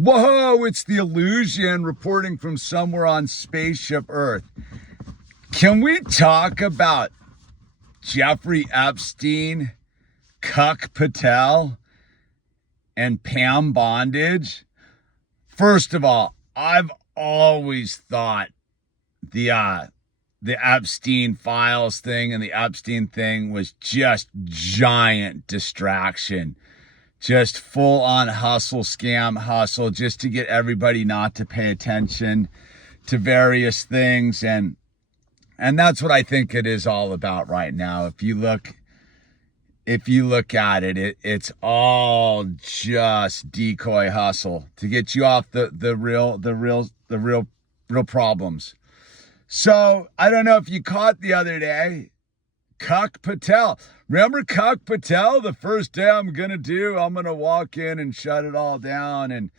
Whoa, it's the Illusion reporting from somewhere on Spaceship Earth. Can we talk about Jeffrey Epstein, Cuck Patel, and Pam Bondage? First of all, I've always thought the Epstein files thing and the Epstein thing was just giant distraction. Just full on hustle, scam, hustle, just to get everybody not to pay attention to various things. And that's what I think it is all about right now. If you look at it, it's all just decoy hustle to get you off the real problems. So I don't know if you caught the other day, Cuck Patel. Remember Cuck Patel? The first day I'm going to walk in and shut it all down. And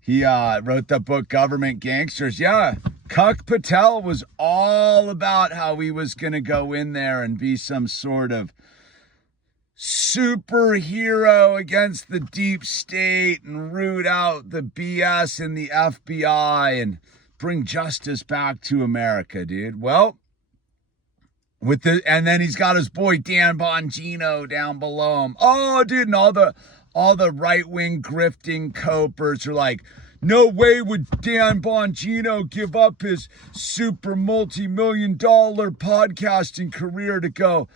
he wrote the book, Government Gangsters. Yeah, Cuck Patel was all about how he was going to go in there and be some sort of superhero against the deep state and root out the BS in the FBI and bring justice back to America, dude. Well, and then he's got his boy Dan Bongino down below him. Oh, dude, and all the right-wing grifting copers are like, no way would Dan Bongino give up his super multi-million-dollar podcasting career to go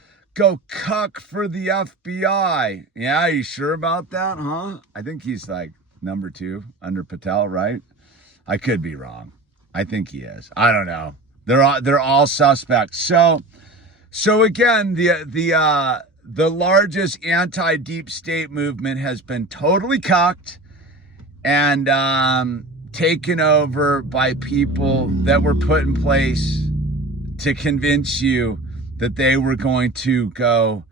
cuck for the FBI. Yeah, you sure about that, huh? I think he's like number 2 under Patel, right? I could be wrong. I think he is. I don't know. They're all suspects. So again, the largest anti-deep state movement has been totally cucked and taken over by people that were put in place to convince you that they were going to go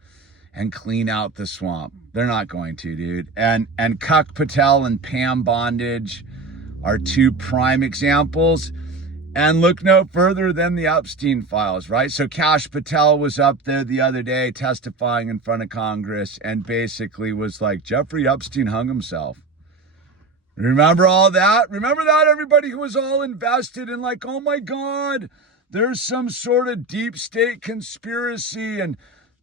and clean out the swamp. They're not going to, dude. And Cuck Patel and Pam Bondage are 2 prime examples. And look no further than the Epstein files, right? So Cash Patel was up there the other day testifying in front of Congress and basically was like, Jeffrey Epstein hung himself. Remember all that? Remember that, everybody who was all invested in like, oh my God, there's some sort of deep state conspiracy and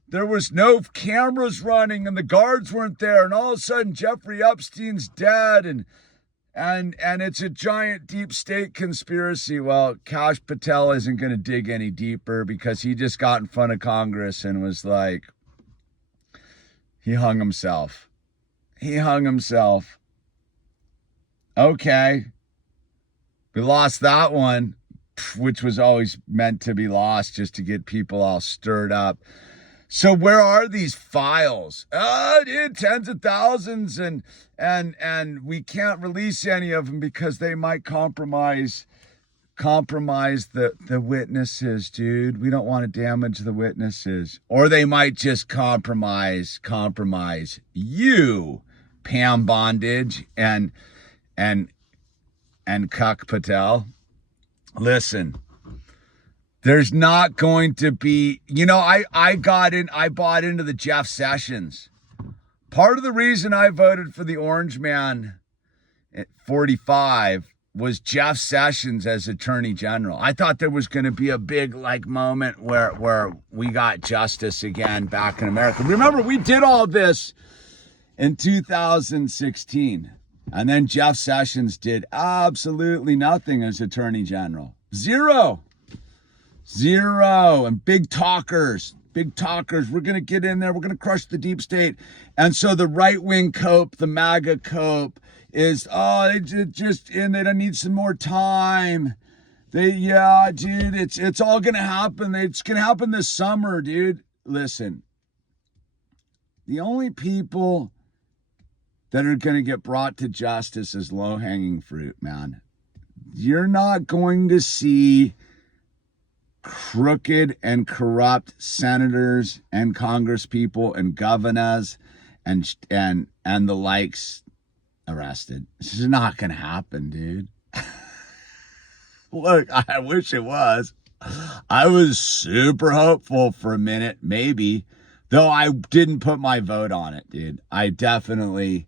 there was no cameras running and the guards weren't there. And all of a sudden Jeffrey Epstein's dead and it's a giant deep state conspiracy. Well, Cash Patel isn't going to dig any deeper because he just got in front of Congress and was like, he hung himself. He hung himself. Okay. We lost that one, which was always meant to be lost just to get people all stirred up. So where are these files? Dude, tens of thousands, and we can't release any of them because they might compromise the witnesses, dude. We don't want to damage the witnesses. Or they might just compromise you, Pam Bondage and Cuck Patel. Listen. There's not going to be, I bought into the Jeff Sessions. Part of the reason I voted for the Orange Man at 45 was Jeff Sessions as Attorney General. I thought there was going to be a big moment where we got justice again back in America. Remember, we did all this in 2016. And then Jeff Sessions did absolutely nothing as Attorney General. Zero. And big talkers. We're going to get in there. We're going to crush the deep state. And so the right-wing cope, the MAGA cope is, they just in, they don't need some more time. Dude, it's all going to happen. It's going to happen this summer, dude. Listen, the only people that are going to get brought to justice is low-hanging fruit, man. You're not going to see crooked and corrupt senators and congresspeople and governors and the likes arrested. This is not gonna happen, dude. Look, I wish it was. I was super hopeful for a minute, maybe, though I didn't put my vote on it, dude. I definitely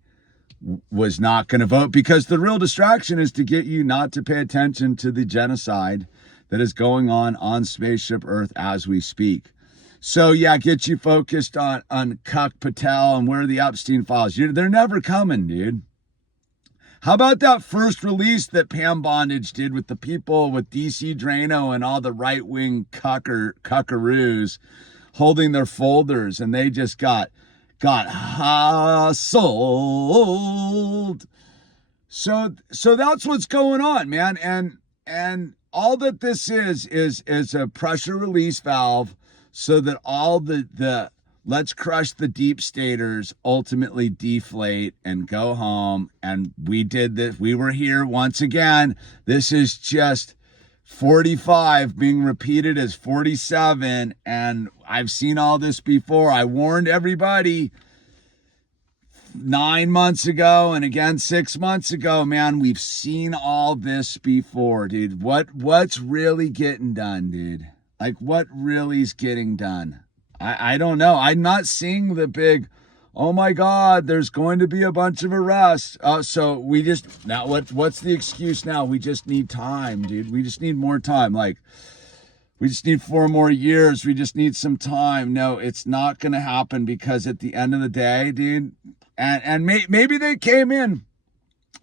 was not going to vote, because the real distraction is to get you not to pay attention to the genocide that is going on Spaceship Earth as we speak. So yeah, get you focused on Cuck, Patel, and where are the Epstein files. They're never coming, dude. How about that first release that Pam Bondage did with the people with DC Drano and all the right-wing cuckaroos holding their folders, and they just got hustled. So that's what's going on, man. And all that this is a pressure release valve so that all the let's crush the deep staters ultimately deflate and go home. And we did this. We were here once again. This is just 45 being repeated as 47. And I've seen all this before. I warned everybody 9 months ago and again 6 months ago, man. We've seen all this before, dude. What's really getting done, dude? Like, what really is getting done? I don't know. I'm not seeing the big, oh my God, there's going to be a bunch of arrests. So we just, now what's the excuse now? We just need time, dude. We just need more time. Like, we just need 4 more years. We just need some time. No, it's not going to happen, because at the end of the day, dude, and maybe they came in.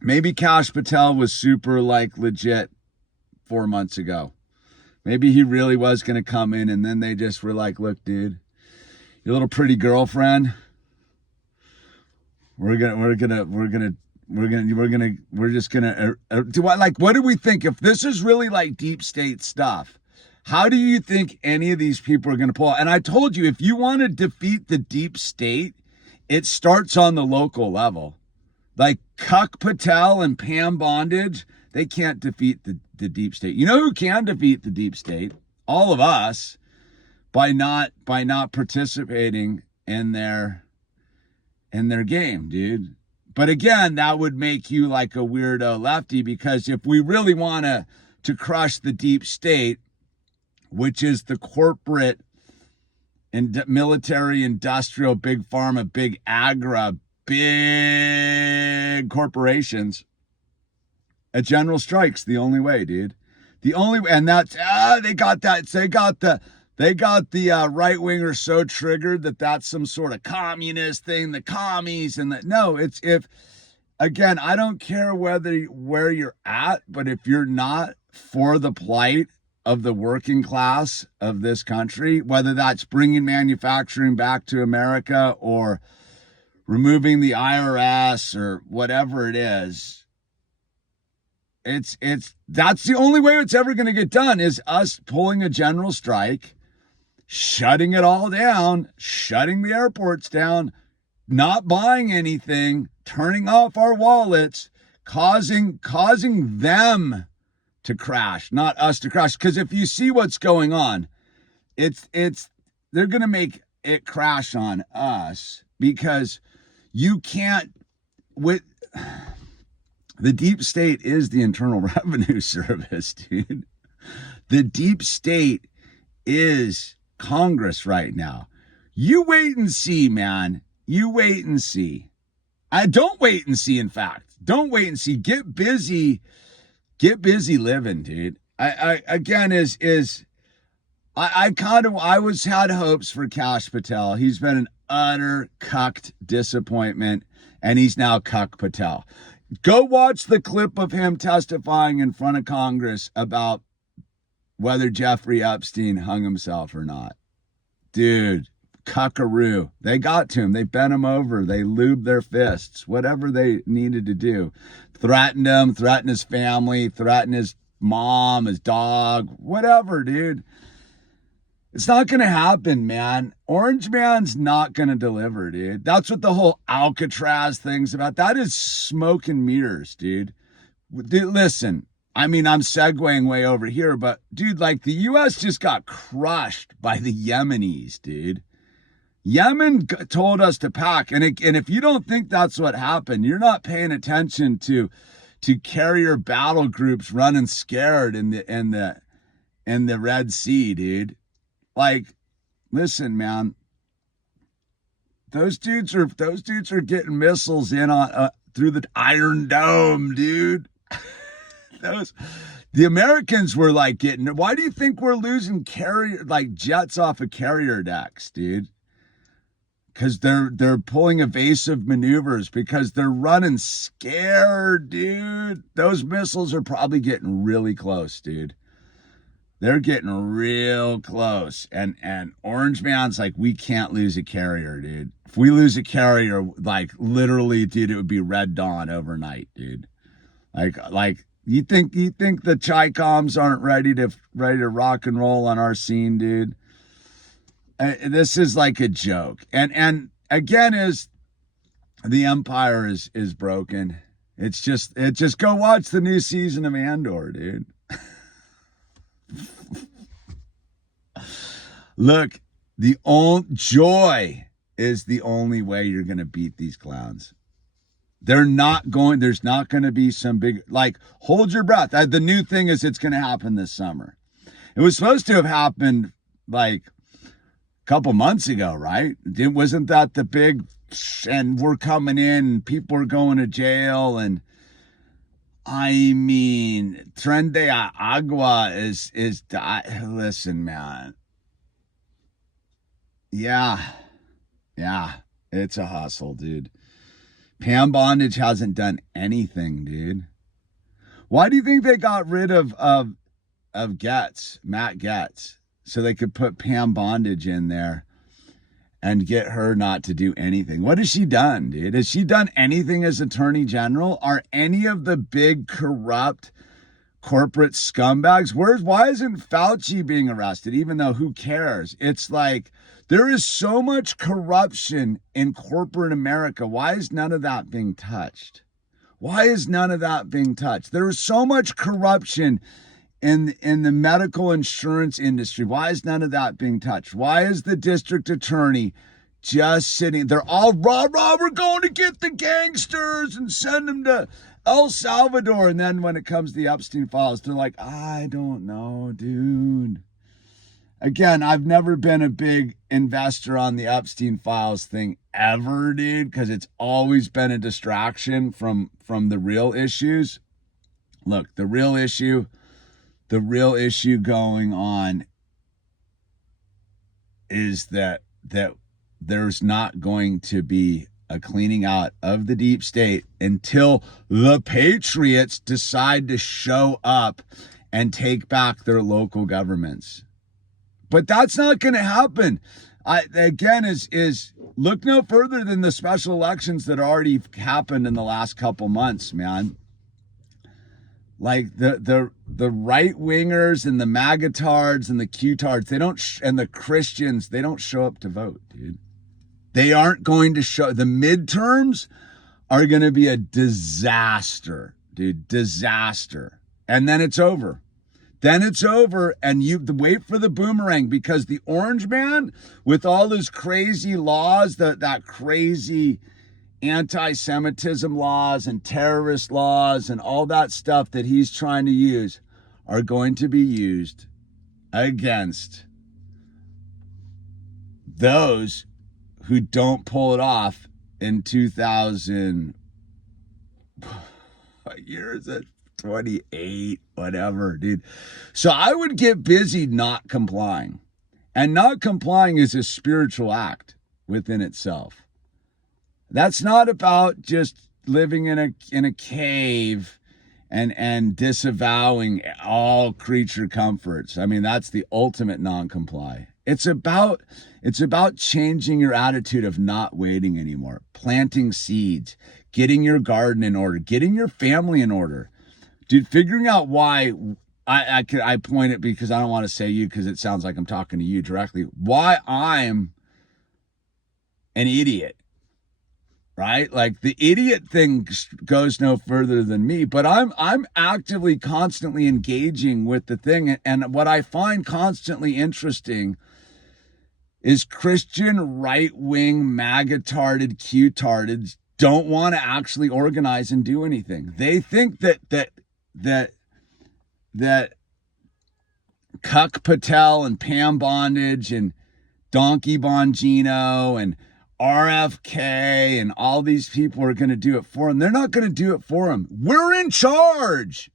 Maybe Cash Patel was super like legit 4 months ago. Maybe he really was going to come in, and then they just were like, look, dude, your little pretty girlfriend, we're just gonna do what? Like, what do we think? If this is really like deep state stuff, how do you think any of these people are going to pull out? And I told you, if you want to defeat the deep state, it starts on the local level. Like Cuck, Patel, and Pam Bondage, they can't defeat the deep state. You know who can defeat the deep state? All of us, by not participating in their game, dude. But again, that would make you like a weirdo lefty, because if we really want to crush the deep state, which is the corporate and military, industrial, big pharma, big agra, big corporations, a general strike's the only way, dude. The only way, and that's they got the right wingers so triggered that that's some sort of communist thing, the commies, and that. No, it's, if, again, I don't care where you're at, but if you're not for the plight of the working class of this country, whether that's bringing manufacturing back to America or removing the IRS or whatever it is, that's the only way it's ever going to get done, is us pulling a general strike, shutting it all down, shutting the airports down, not buying anything, turning off our wallets, causing them to crash, not us to crash. Because if you see what's going on, they're going to make it crash on us, because you can't, with the deep state is the Internal Revenue Service, dude. The deep state is Congress right now. You wait and see, man. You wait and see. Don't wait and see, in fact. Don't wait and see. Get busy living, dude. I had hopes for Cash Patel. He's been an utter cucked disappointment, and he's now Cuck Patel. Go watch the clip of him testifying in front of Congress about whether Jeffrey Epstein hung himself or not. Dude, cuckaroo. They got to him. They bent him over. They lubed their fists. Whatever they needed to do. Threatened him, threatened his family, threatened his mom, his dog, whatever, dude. It's not going to happen, man. Orange Man's not going to deliver, dude. That's what the whole Alcatraz thing's about. That is smoke and mirrors, dude. Dude, listen, I mean, I'm segueing way over here, but dude, like, the U.S. just got crushed by the Yemenis, dude. Yemen told us to pack. And if you don't think that's what happened, you're not paying attention to carrier battle groups running scared in the Red Sea, dude. Like, listen, man, those dudes are getting missiles in on through the Iron Dome, dude. The Americans were like getting. Why do you think we're losing jets off of carrier decks, dude? Because they're pulling evasive maneuvers because they're running scared, dude. Those missiles are probably getting really close, dude. They're getting real close. And Orange Man's like, we can't lose a carrier, dude. If we lose a carrier, like literally, dude, it would be Red Dawn overnight, dude. Like you think the Chi-Coms aren't ready to rock and roll on our scene, dude? This is like a joke. And again, is the empire is broken. It's just go watch the new season of Andor, dude. Look, the only joy is the only way you're going to beat these clowns. There's not going to be some big, like, hold your breath. The new thing is it's going to happen this summer. It was supposed to have happened like a couple months ago, right? Wasn't that the big, and we're coming in and people are going to jail? And I mean, Tren de Agua is listen, man. Yeah, it's a hustle, dude. Pam Bondage hasn't done anything, dude. Why do you think they got rid of Matt Getz, so they could put Pam Bondage in there and get her not to do anything? What has she done, dude? Has she done anything as Attorney General? Are any of the big corrupt corporate scumbags? Why isn't Fauci being arrested? Even though who cares? It's like there is so much corruption in corporate America. Why is none of that being touched? Why is none of that being touched? There is so much corruption in the medical insurance industry. Why is none of that being touched? Why is the district attorney just sitting? They're all rah, we're going to get the gangsters and send them to El Salvador. And then when it comes to the Epstein files, they're like, I don't know, dude. Again, I've never been a big investor on the Epstein files thing ever, dude, because it's always been a distraction from the real issues. Look, the real issue going on is that there's not going to be a cleaning out of the deep state until the patriots decide to show up and take back their local governments. But that's not going to happen. Is look no further than the special elections that already happened in the last couple months, man. Like the right wingers and the magatards and the Q-tards, and the Christians, they don't show up to vote, dude. They aren't going to show. The midterms are going to be a disaster, dude. Disaster. And then it's over. And you wait for the boomerang, because the Orange Man, with all his crazy laws, that crazy anti-Semitism laws and terrorist laws and all that stuff that he's trying to use, are going to be used against those who don't pull it off in 2000. What year is it? 28, whatever, dude. So I would get busy not complying. And not complying is a spiritual act within itself. That's not about just living in a cave and disavowing all creature comforts. I mean, that's the ultimate non-comply. It's about changing your attitude of not waiting anymore, planting seeds, getting your garden in order, getting your family in order. Dude, figuring out why, I point it because I don't want to say you because it sounds like I'm talking to you directly, why I'm an idiot, right? Like the idiot thing goes no further than me, but I'm actively, constantly engaging with the thing. And what I find constantly interesting is Christian right-wing, MAGA-tarded, Q-tarded don't want to actually organize and do anything. They think that Cuck Patel and Pam Bondage and Donkey Bongino and RFK and all these people are going to do it for them. They're not going to do it for them. We're in charge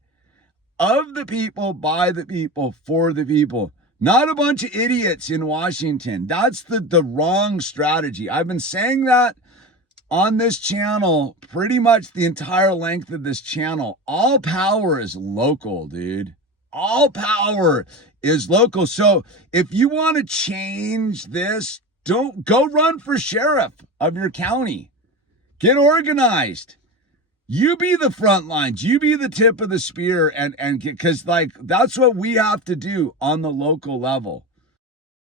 of the people, by the people, for the people. Not a bunch of idiots in Washington. That's the wrong strategy. I've been saying that on this channel pretty much the entire length of this channel. All power is local, dude. All power is local. So if you want to change this, don't go run for sheriff of your county. Get organized. You be the front lines. You be the tip of the spear, and because like that's what we have to do on the local level.